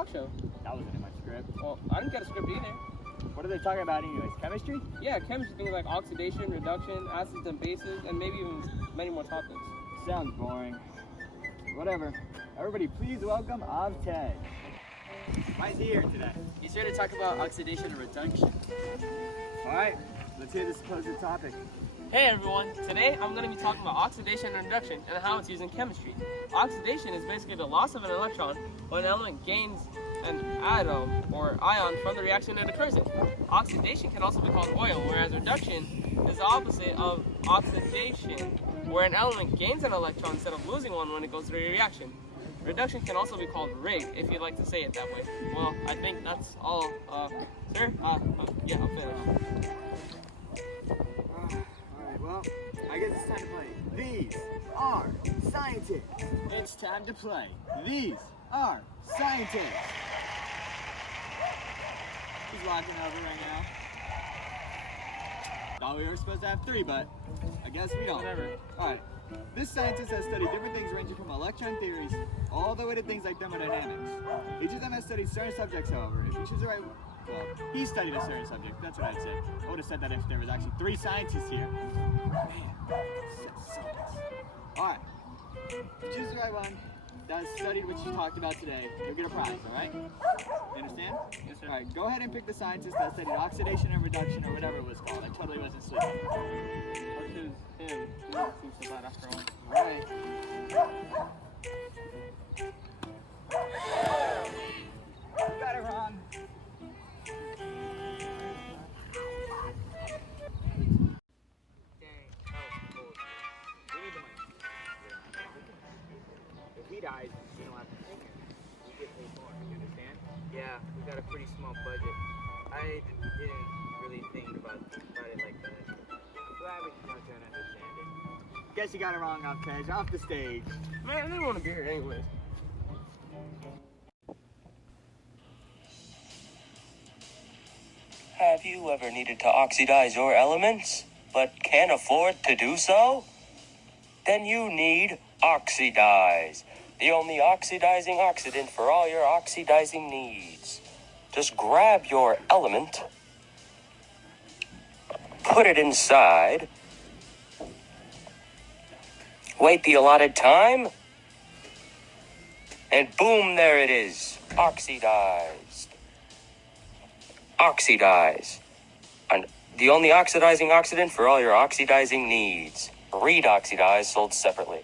talk show. That wasn't in my script. Well, I didn't get a script either. What are they talking about anyways? Chemistry? Yeah, chemistry, things like oxidation, reduction, acids and bases, and maybe even many more topics. Sounds boring. Whatever. Everybody please welcome Avtej. Why is he here today? He's here to talk about oxidation and reduction. Alright, let's hear the supposed topic. Hey everyone, today I'm going to be talking about oxidation and reduction and how it's used in chemistry. Oxidation is basically the loss of an electron when an element gains an atom or ion from the reaction it occurs in. Oxidation can also be called oil, whereas reduction is the opposite of oxidation, where an element gains an electron instead of losing one when it goes through a reaction. Reduction can also be called rig, if you'd like to say it that way. Well, I think that's all. Sir? Yeah, I'm finished. Alright, well, I guess it's time to play. These are scientists. It's time to play. These are scientists. Who's walking over right now? Thought we were supposed to have three, but I guess we don't. Whatever. Alright. This scientist has studied different things ranging from electron theories all the way to things like thermodynamics. Each of them has studied certain subjects, however. If you choose the right one, well, he studied a certain subject. That's what I'd say. I would have said that if there was actually three scientists here. Man, sucks. Alright. If you choose the right one that has studied what you talked about today, you'll get a prize, alright? You understand? Yes, sir. Alright, go ahead and pick the scientist that studied oxidation and reduction or whatever it was called. I totally wasn't sleeping. I'll choose him. He seems so bad after all. Alright. You got it wrong. Dang, that was cold. We need the money. If he dies, we don't have to pay him. We get paid more, you understand? Yeah, we got a pretty small budget. I didn't really think about it like that. I'm glad we can come to an understanding. Guess you got it wrong, Avtej. Off the stage. Man, I didn't want to be here anyways. Have you ever needed to oxidize your elements, but can't afford to do so? Then you need Oxidize, the only oxidizing oxidant for all your oxidizing needs. Just grab your element, put it inside, wait the allotted time, and boom, there it is, oxidized. Oxidize, the only oxidizing oxidant for all your oxidizing needs. Read Oxidize, sold separately.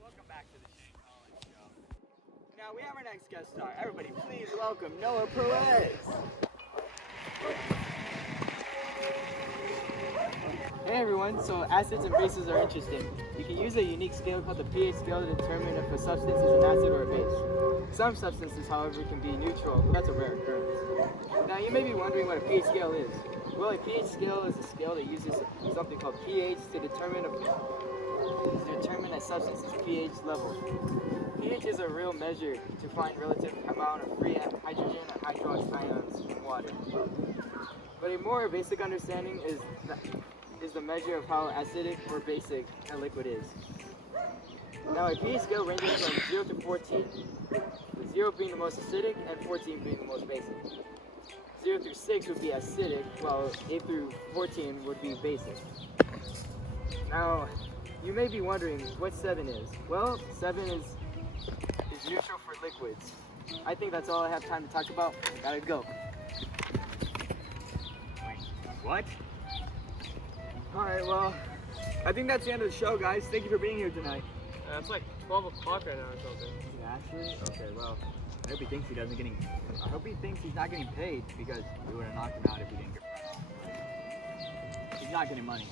Welcome back to the Shane Collins Show. Now we have our next guest star. Everybody, please welcome Noah Perez. Hey everyone, so acids and bases are interesting. You can use a unique scale called the pH scale to determine if a substance is an acid or a base. Some substances, however, can be neutral, but that's a rare occurrence. Now you may be wondering what a pH scale is. Well, a pH scale is a scale that uses something called pH to determine a substance's pH level. pH is a real measure to find relative amount of free hydrogen and hydrox ions in water. But a more basic understanding is the measure of how acidic or basic a liquid is. Now a pH scale ranges from 0 to 14, with 0 being the most acidic and 14 being the most basic. 0 through 6 would be acidic, while 8 through 14 would be basic. Now, you may be wondering what 7 is. Well, 7 is neutral for liquids. I think that's all I have time to talk about. I gotta go. What? Alright, well, I think that's the end of the show, guys. Thank you for being here tonight. It's like 12 o'clock right now or something. Actually? Okay, well, I hope he thinks I hope he thinks he's not getting paid because we would have knocked him out if he didn't get. He's not getting money.